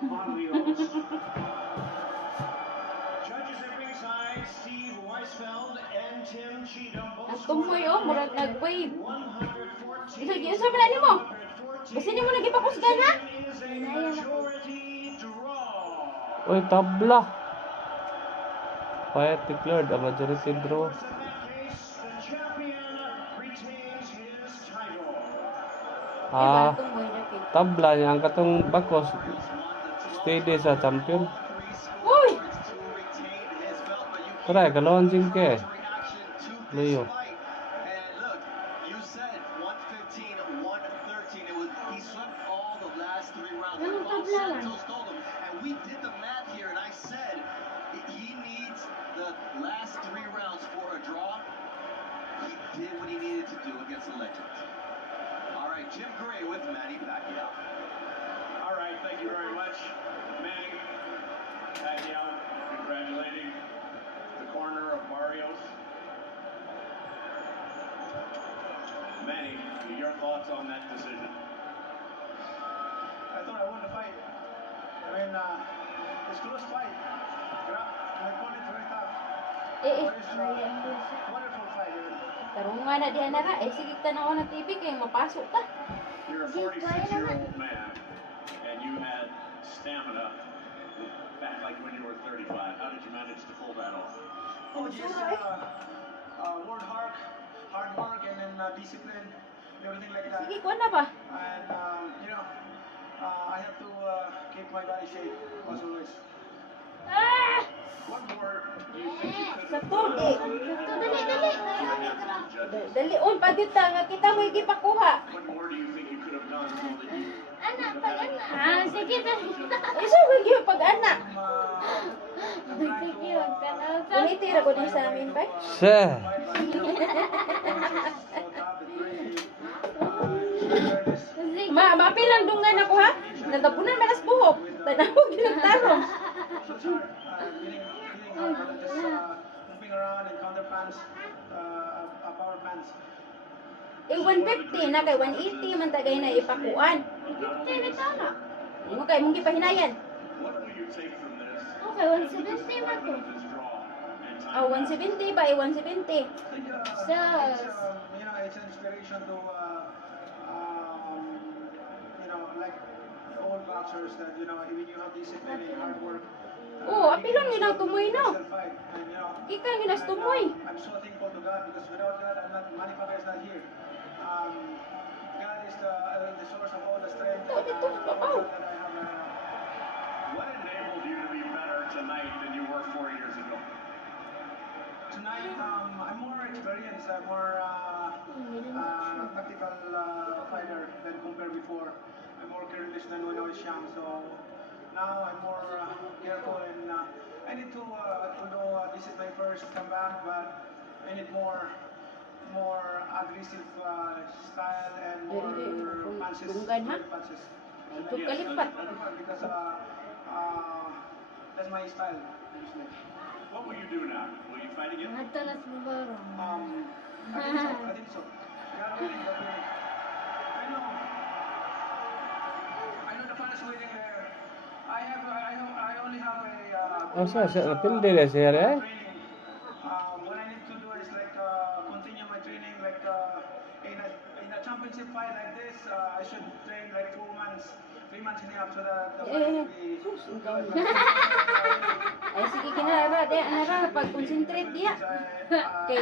Ang tumoy oh, murag nag-wave. Isa sa man mo. Basta ni mo nagipakusgan ha? Uy, tabla. Quiet declared a majority draw. Tabla niya ang katong bakos. Steady sa champion. Uy! Tara, galawang jingke. Luyo. Anong tabla lang? We did the math here, and I said he needs the last 3 rounds for a draw. He did what he needed to do against the legend. All right, Jim Gray with Manny Pacquiao. All right, thank you very much, Manny Pacquiao. Congratulating the corner of Barrios. Manny, your thoughts on that decision? I thought I won the fight. I mean, it's a close fight. My opponent's very tough. But it's a wonderful fight. Tarungan na diyan na ra. Sige tanaw na TV kay mapasok ka. You're a 46-year-old man, and you had stamina back like when you were 35. How did you manage to pull that off? Oh, just hard work, and then discipline, everything like that. Sige, kuha na ba? And I have to keep my body shape as always. What more do you think you could Sa have to, done? dali on pagita nga kita mo gipakuha. What more do you think you could have done so that you Sige dali. Isa ko gyud pag-ana. Sige, wag ka na. Umitira ko din sa amin ba? Se. Mapilang dungan ako ha. Natapunan malas buhok. Tanawag yung tarong. Moving around and counter punch, power punch. 150 na kay 180 man tagay na ipakuan. Mo kay mong gipahinayan. what will you take from this? Okay, 170 man to. This draw and time? 170 ba? 170. I think, it's an inspiration to, like the old boxers that, even you have discipline and hard work. Oh, apilon yun ang tumoy no. Still fight. And, Ika yun ang tumoy. I'm so thankful to God because without God, Manny Pacquiao is not here. God is the source of all the strength. Ito, dito, that oh. I have right now. What enabled you to be better tonight than you were 4 years ago? Tonight, I'm more experienced. I'm more tactical fighter than compared before. I'm more careless than when I was young. So now I'm more careful and I need to, although this is my first comeback, but I need more aggressive style and more punches. Dunggan, ha? Punches. Ito kalipat. Because that's my style. Usually. What will you do now? Will you fight again? I think so. Yeah, winning, but winning. I know the fun is waiting there. I only have a. Asa sa napildi na siya eh? Training. What I need to do is like continue my training like in a championship fight like this. I should train like 4 months, 3 months and a half so that the fight will be. Ay sige kinara, di anara pag concentrate diya. Kay